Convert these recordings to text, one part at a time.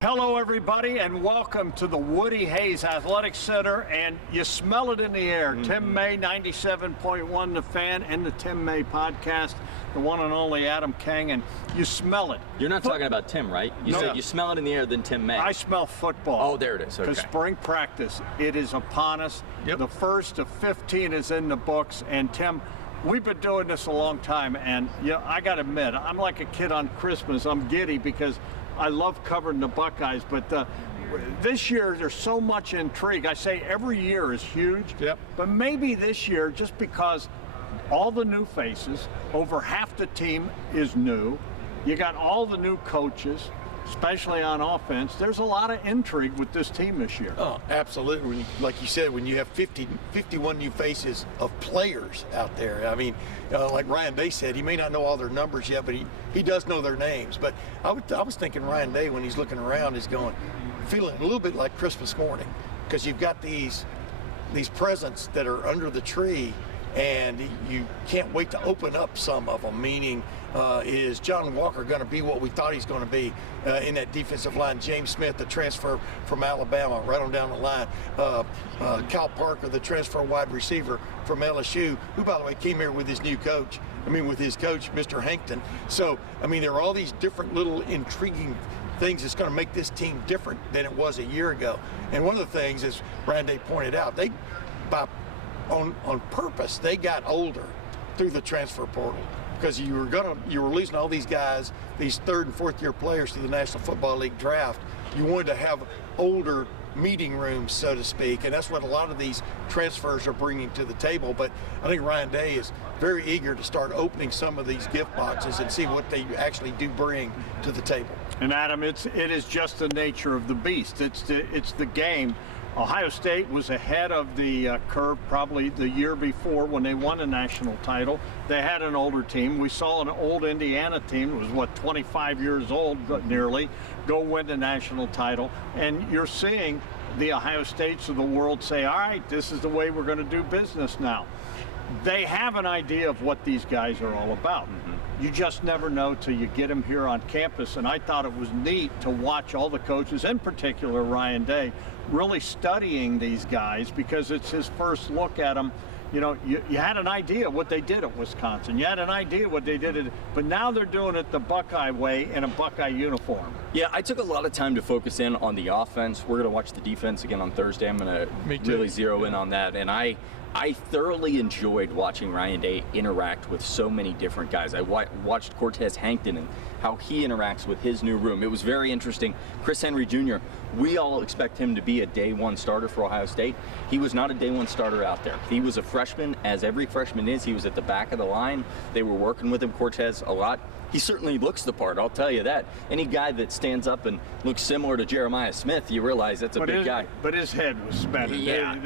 Hello, everybody, and welcome to the Woody Hayes Athletic Center, and you smell it in the air. Tim May, 97.1 The Fan, and the Tim May podcast, the one and only Adam King, and you smell it. You're not talking about Tim, right? You said you smell it in the air than Tim May. I smell football. Oh, there it is. Okay. Because spring practice, it is upon us. Yep. The first of 15 is in the books, and Tim, we've been doing this a long time, and I got to admit, I'm like a kid on Christmas. I'm giddy because I love covering the Buckeyes, but this year there's so much intrigue. I say every year is huge, but maybe this year, just because all the new faces, over half the team is new, you got all the new coaches, especially on offense, there's a lot of intrigue with this team this year. Oh, absolutely. Like you said, when you have 51 new faces of players out there, I mean, like Ryan Day said, he may not know all their numbers yet, but he does know their names. But I was thinking Ryan Day, when he's looking around, is feeling a little bit like Christmas morning, because you've got these presents that are under the tree, and you can't wait to open up some of them, meaning is John Walker going to be what we thought he's going to be in that defensive line? James Smith, the transfer from Alabama, right on down the line. Cal Parker, the transfer wide receiver from LSU, who, by the way, came here with his coach, Mr. Hankton. So, I mean, there are all these different little intriguing things that's going to make this team different than it was a year ago. And one of the things, as Randy pointed out, on purpose, they got older through the transfer portal, because you were losing all these guys, these third and fourth year players to the National Football League draft. You wanted to have older meeting rooms, so to speak, and that's what a lot of these transfers are bringing to the table. But I think Ryan Day is very eager to start opening some of these gift boxes and see what they actually do bring to the table. And Adam, it is just the nature of the beast. It's the game. Ohio State was ahead of the curve probably the year before when they won a national title. They had an older team. We saw an old Indiana team, it was 25 years old nearly, go win the national title. And you're seeing the Ohio States of the world say, all right, this is the way we're going to do business now. They have an idea of what these guys are all about. You just never know till you get them here on campus, and I thought it was neat to watch all the coaches, in particular Ryan Day, really studying these guys, because it's his first look at them. You had an idea what they did at Wisconsin. You had an idea what they did, but now they're doing it the Buckeye way in a Buckeye uniform. Yeah, I took a lot of time to focus in on the offense. We're going to watch the defense again on Thursday. I'm going to really zero in on that. And I thoroughly enjoyed watching Ryan Day interact with so many different guys. I watched Cortez Hankton and how he interacts with his new room. It was very interesting. Chris Henry Jr., we all expect him to be a day one starter for Ohio State. He was not a day one starter out there. He was a freshman, as every freshman is. He was at the back of the line. They were working with him, Cortez, a lot. He certainly looks the part, I'll tell you that. Any guy that stands up and looks similar to Jeremiah Smith, you realize that's a big guy. But his head was spent. Yeah,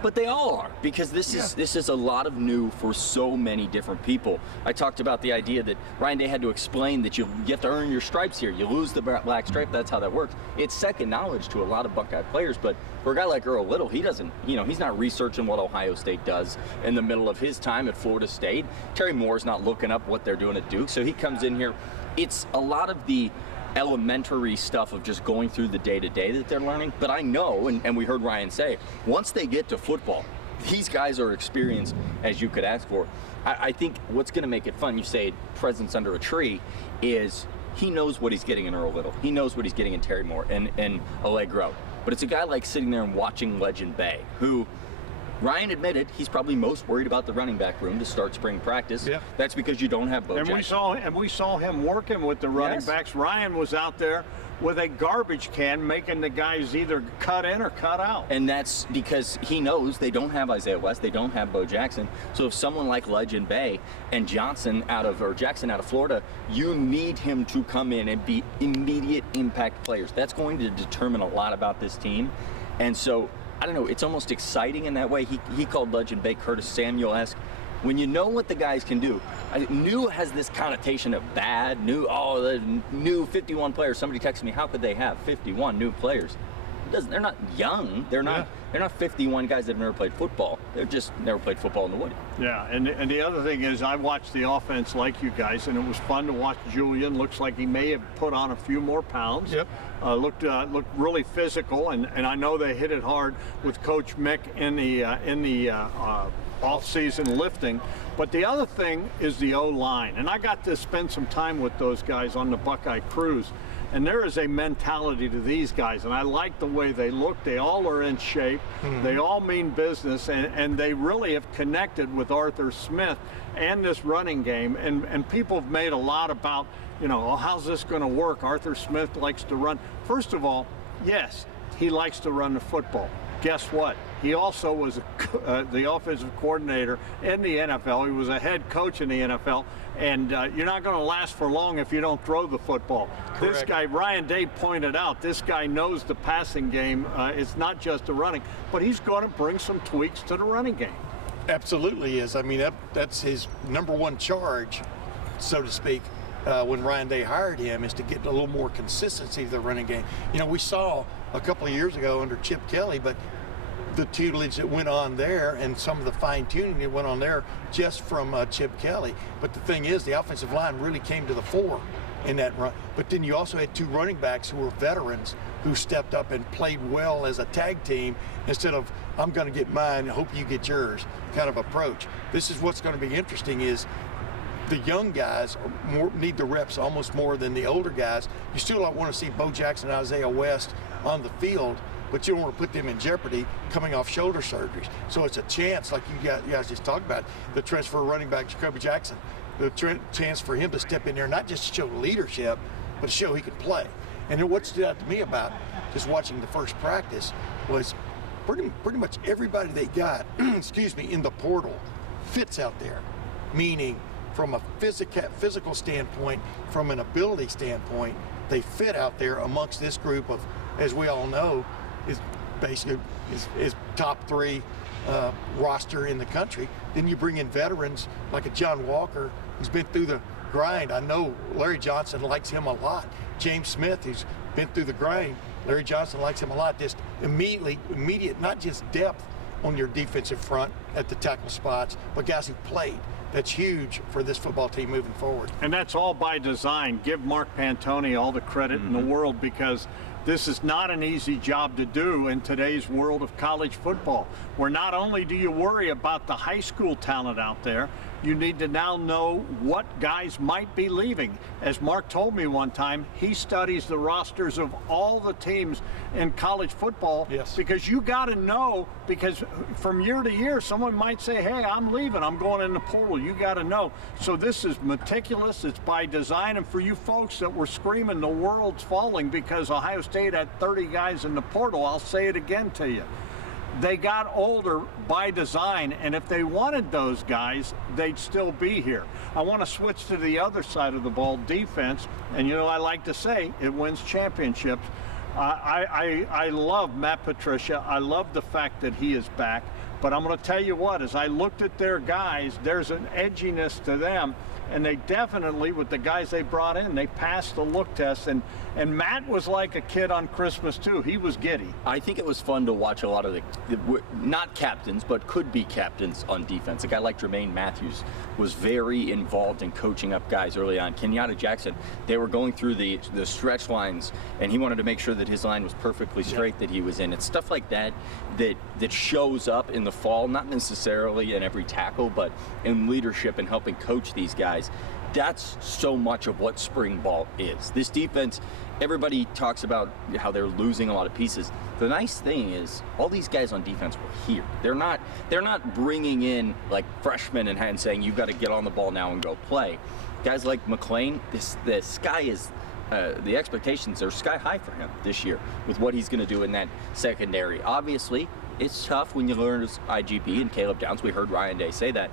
but they all are, because this is a lot of new for so many different people. I talked about the idea that Ryan Day had to explain that you have to earn your stripes here. You lose the black stripe, that's how that works. It's second knowledge to a lot of Buckeye players, but for a guy like Earl Little, he doesn't, he's not researching what Ohio State does in the middle of his time at Florida State. Terry Moore's not looking up what they're doing at Duke, so he comes in here. It's a lot of the elementary stuff of just going through the day-to-day that they're learning. But I know, and we heard Ryan say, once they get to football, these guys are experienced as you could ask for. I think what's going to make it fun, you say presence under a tree, is he knows what he's getting in Earl Little. He knows what he's getting in Terry Moore and Allegro. But it's a guy like sitting there and watching Legend Bay, who Ryan admitted he's probably most worried about the running back room to start spring practice. Yeah. That's because you don't have Bo Jackson. And we saw him working with the running backs. Ryan was out there with a garbage can making the guys either cut in or cut out. And that's because he knows they don't have Isaiah West, they don't have Bo Jackson. So if someone like Legend Bay and Jackson out of Florida, you need him to come in and be immediate impact players. That's going to determine a lot about this team. And so I don't know, it's almost exciting in that way. He called Legend Bay Curtis Samuel-esque. When you know what the guys can do, new has this connotation of bad, the new 51 players. Somebody texted me, how could they have 51 new players? They're not young. They're not 51 guys that have never played football. They've just never played football in the wood. Yeah, and the other thing is I watched the offense like you guys, and it was fun to watch Julian. Looks like he may have put on a few more pounds. Yep. Looked really physical, and I know they hit it hard with Coach Mick in the off-season lifting. But the other thing is the O-line, and I got to spend some time with those guys on the Buckeye cruise. And there is a mentality to these guys, and I like the way they look. They all are in shape. Mm-hmm. They all mean business, and they really have connected with Arthur Smith and this running game. And people have made a lot about, oh, how's this going to work? Arthur Smith likes to run. First of all, yes, he likes to run the football. Guess what? He also was the offensive coordinator in the NFL. He was a head coach in the NFL. And you're not going to last for long if you don't throw the football. Correct. This guy, Ryan Day pointed out, this guy knows the passing game. It's not just the running, but he's going to bring some tweaks to the running game. Absolutely is. I mean, that's his number one charge, so to speak, when Ryan Day hired him, is to get a little more consistency of the running game. We saw a couple of years ago under Chip Kelly, but the tutelage that went on there and some of the fine-tuning that went on there just from Chip Kelly. But the thing is, the offensive line really came to the fore in that run. But then you also had two running backs who were veterans who stepped up and played well as a tag team instead of, I'm going to get mine, hope you get yours kind of approach. This is what's going to be interesting is the young guys need the reps almost more than the older guys. You still don't want to see Bo Jackson and Isaiah West on the field, but you don't want to put them in jeopardy coming off shoulder surgeries. So it's a chance, like you guys just talked about, the transfer running back Jacoby Jackson, the chance for him to step in there, not just to show leadership, but to show he can play. And then what stood out to me about just watching the first practice was pretty much everybody they got, in the portal fits out there, meaning from a physical standpoint, from an ability standpoint, they fit out there amongst this group of, as we all know, is basically is top three roster in the country. Then you bring in veterans like a John Walker, who's been through the grind. I know Larry Johnson likes him a lot. James Smith, who's been through the grind, Larry Johnson likes him a lot. Just immediate, not just depth on your defensive front at the tackle spots, but guys who played. That's huge for this football team moving forward. And that's all by design. Give Mark Pantoni all the credit in the world, because this is not an easy job to do in today's world of college football, where not only do you worry about the high school talent out there, you need to now know what guys might be leaving. As Mark told me one time, he studies the rosters of all the teams in college football. Yes. Because you got to know, because from year to year, someone might say, hey, I'm leaving, I'm going in the portal. You got to know. So this is meticulous, it's by design. And for you folks that were screaming the world's falling because Ohio State had 30 guys in the portal, I'll say it again to you. They got older by design, and if they wanted those guys, they'd still be here. I want to switch to the other side of the ball, defense, and I like to say it wins championships. I love Matt Patricia. I love the fact that he is back, but I'm going to tell you what, as I looked at their guys, there's an edginess to them, and they definitely, with the guys they brought in, they passed the look test, and Matt was like a kid on Christmas too. He was giddy. I think it was fun to watch a lot of the not captains, but could be captains on defense. A guy like Jermaine Matthews was very involved in coaching up guys early on. Kenyatta Jackson, they were going through the stretch lines, and he wanted to make sure that his line was perfectly straight, that he was in. It's stuff like that shows up in the fall, not necessarily in every tackle, but in leadership and helping coach these guys. That's so much of what spring ball is. This defense, everybody talks about how they're losing a lot of pieces. The nice thing is all these guys on defense were here. They're not bringing in like freshmen and saying you've got to get on the ball now and go play. Guys like McLean, the sky is the expectations are sky high for him this year with what he's going to do in that secondary. Obviously, it's tough when you learn as IGP and Caleb Downs. We heard Ryan Day say that.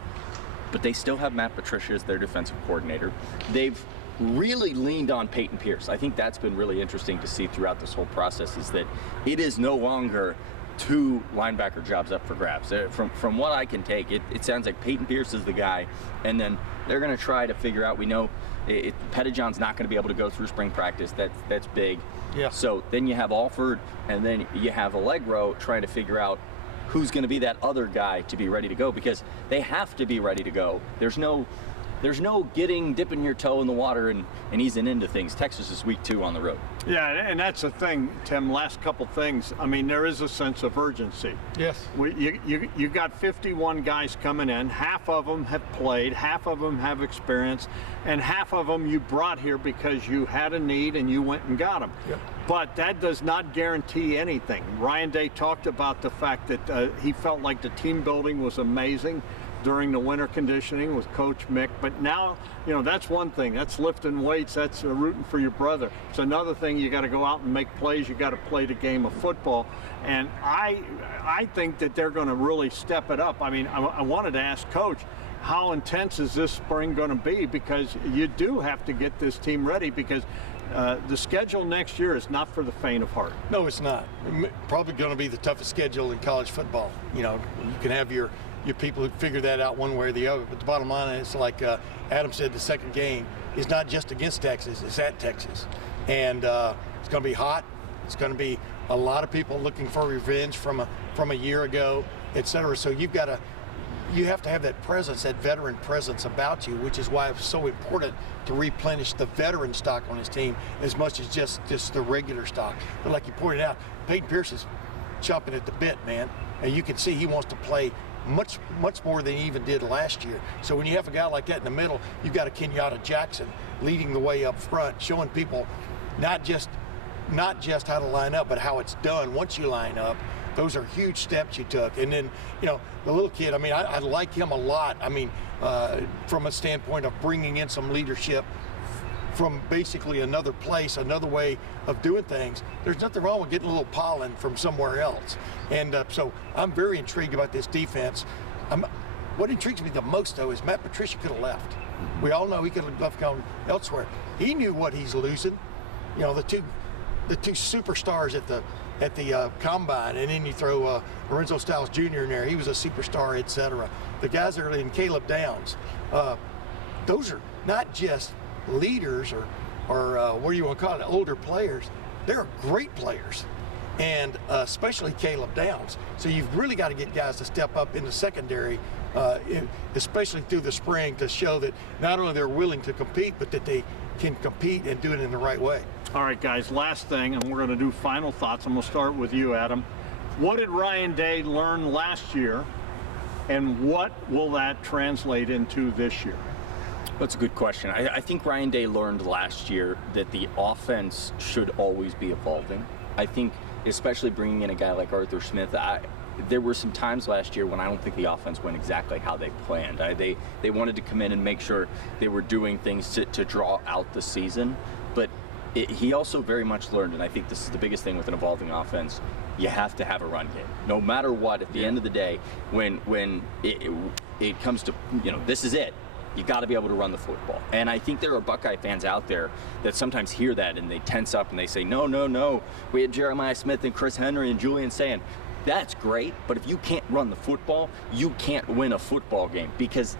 But they still have Matt Patricia as their defensive coordinator. They've really leaned on Peyton Pierce. I think that's been really interesting to see throughout this whole process, is that it is no longer two linebacker jobs up for grabs. From what I can take, it sounds like Peyton Pierce is the guy, and then they're going to try to figure out, we know Pettijohn's not going to be able to go through spring practice. That's big. Yeah. So then you have Alford, and then you have Allegro trying to figure out who's going to be that other guy to be ready to go, because they have to be ready to go. There's no dipping your toe in the water and easing into things. Texas is week 2 on the road. Yeah, and that's the thing, Tim. Last couple things. I mean, there is a sense of urgency. Yes. You got 51 guys coming in. Half of them have played, half of them have experience, and half of them you brought here because you had a need and you went and got them. Yep. But that does not guarantee anything. Ryan Day talked about the fact that he felt like the team building was amazing during the winter conditioning with Coach Mick. But now, you know, that's one thing. That's lifting weights. That's rooting for your brother. It's another thing. You got to go out and make plays. You got to play the game of football. And I think that they're going to really step it up. I mean, I wanted to ask Coach, how intense is this spring going to be? Because you do have to get this team ready, because the schedule next year is not for the faint of heart. No, it's not. Probably going to be the toughest schedule in college football. You know, you can have your people who figure that out one way or the other. But the bottom line is, like Adam said, the second game is not just against Texas, it's at Texas. And it's going to be hot. It's going to be a lot of people looking for revenge from a year ago, et cetera. So you have to have that presence, that veteran presence about you, which is why it's so important to replenish the veteran stock on his team as much as just the regular stock. But like you pointed out, Peyton Pierce is chomping at the bit, man. And you can see he wants to play much more than he even did last year. So when you have a guy like that in the middle, you've got a Kenyatta Jackson leading the way up front, showing people not just how to line up, but how it's done once you line up. Those are huge steps you took. And then, you know, the little kid, I mean, I like him a lot. I mean, from a standpoint of bringing in some leadership from basically another place, another way of doing things. There's nothing wrong with getting a little pollen from somewhere else. And so I'm very intrigued about this defense. What intrigues me the most, though, is Matt Patricia could have left. We all know he could have left, gone elsewhere. He knew what he's losing. You know, the two superstars at the combine, and then you throw Lorenzo Styles Jr. in there. He was a superstar, etc. The guys that are in Caleb Downs, those are not just leaders or what do you want to call it, older players. They're great players, and especially Caleb Downs. So you've really got to get guys to step up in the secondary, especially through the spring, to show that not only they're willing to compete, but that they can compete and do it in the right way. All right, guys, last thing, and we're going to do final thoughts. I'm going to start with you, Adam. What did Ryan Day learn last year, and what will that translate into this year? That's a good question. I think Ryan Day learned last year that the offense should always be evolving. I think, especially bringing in a guy like Arthur Smith, there were some times last year when I don't think the offense went exactly how they planned. They wanted to come in and make sure they were doing things to draw out the season, but he also very much learned, and I think this is the biggest thing with an evolving offense, you have to have a run game. No matter what, at the end of the day, when it comes to, you know, this is it. You got to be able to run the football. And I think there are Buckeye fans out there that sometimes hear that and they tense up and they say, no, no, no. We had Jeremiah Smith and Chris Henry and Julian saying, that's great, but if you can't run the football, you can't win a football game. Because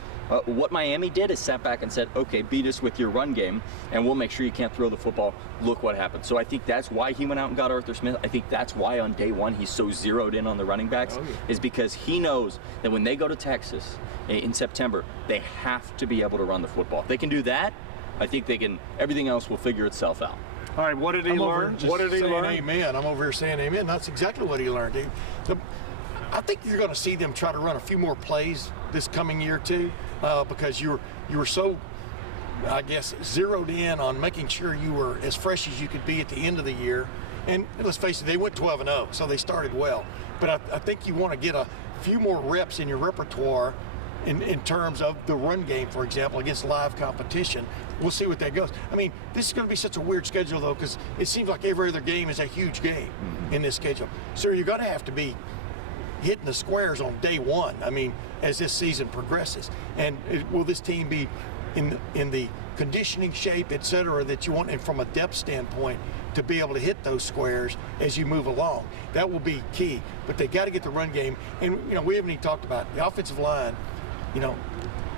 what Miami did is sat back and said, okay, beat us with your run game, and we'll make sure you can't throw the football. Look what happened. So I think that's why he went out and got Arthur Smith. I think that's why on day one he's so zeroed in on the running backs, is because he knows that when they go to Texas in September, they have to be able to run the football. If they can do that, I think they can. Everything else will figure itself out. All right, what did he learn? What did he learn? Amen. I'm over here saying amen. That's exactly what he learned. I think you're going to see them try to run a few more plays this coming year too, because you were so, I guess, zeroed in on making sure you were as fresh as you could be at the end of the year. And let's face it, they went 12-0, so they started well. But I think you want to get a few more reps in your repertoire in terms of the run game, for example, against live competition. We'll see what that goes. I mean, this is going to be such a weird schedule, though, because it seems like every other game is a huge game in this schedule. So you're going to have to be hitting the squares on day one, I mean, as this season progresses. And will this team be in the conditioning shape, et cetera, that you want, and from a depth standpoint, to be able to hit those squares as you move along? That will be key. But they got to get the run game. And, you know, we haven't even talked about the offensive line. You know,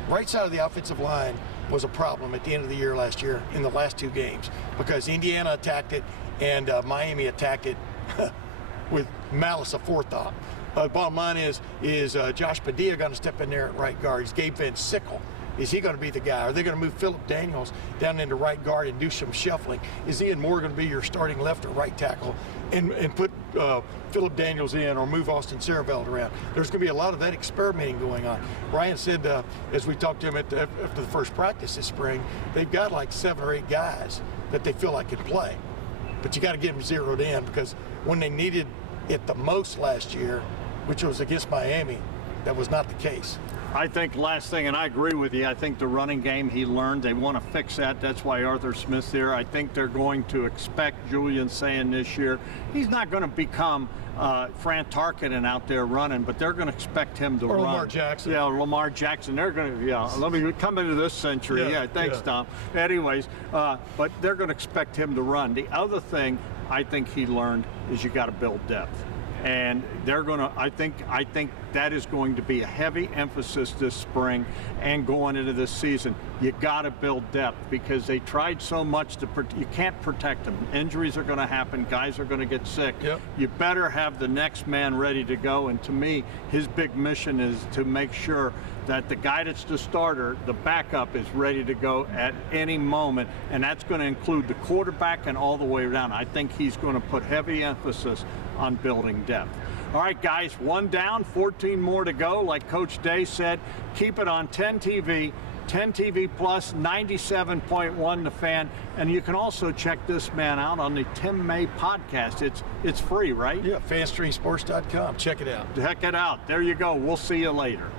right side of the offensive line was a problem at the end of the year last year in the last two games, because Indiana attacked it and Miami attacked it with malice aforethought. Bottom line is Josh Padilla going to step in there at right guard? Is Gabe Van Sickle? Is he going to be the guy? Are they going to move Philip Daniels down into right guard and do some shuffling? Is Ian Moore going to be your starting left or right tackle and put Philip Daniels in, or move Austin Sareveld around? There's going to be a lot of that experimenting going on. Ryan said, as we talked to him after the first practice this spring, they've got like 7 or 8 guys that they feel like can play. But you got to get them zeroed in, because when they needed it the most last year, which was against Miami, that was not the case. I think last thing, and I agree with you, I think the running game he learned, they want to fix that. That's why Arthur Smith's there. I think they're going to expect Julian saying this year, he's not going to become Fran Tarkenton out there running, but they're going to expect him to run. Or Lamar Jackson. Yeah, Lamar Jackson. They're going to, let me come into this century. Yeah, thanks, Tom. Anyways, but they're going to expect him to run. The other thing I think he learned is you got to build depth. And they're going to, I think that is going to be a heavy emphasis this spring and going into this season. You got to build depth, because they tried so much you can't protect them. Injuries are going to happen. Guys are going to get sick. Yep. You better have the next man ready to go. And to me, his big mission is to make sure that the guy that's the starter, the backup, is ready to go at any moment. And that's going to include the quarterback and all the way down. I think he's going to put heavy emphasis on building depth. All right, guys, 1 down, 14 more to go. Like Coach Day said, keep it on 10 TV, 10 TV Plus, 97.1 The Fan. And you can also check this man out on the Tim May podcast. It's free, right? Yeah, fanstreamsports.com. Check it out. Check it out. There you go. We'll see you later.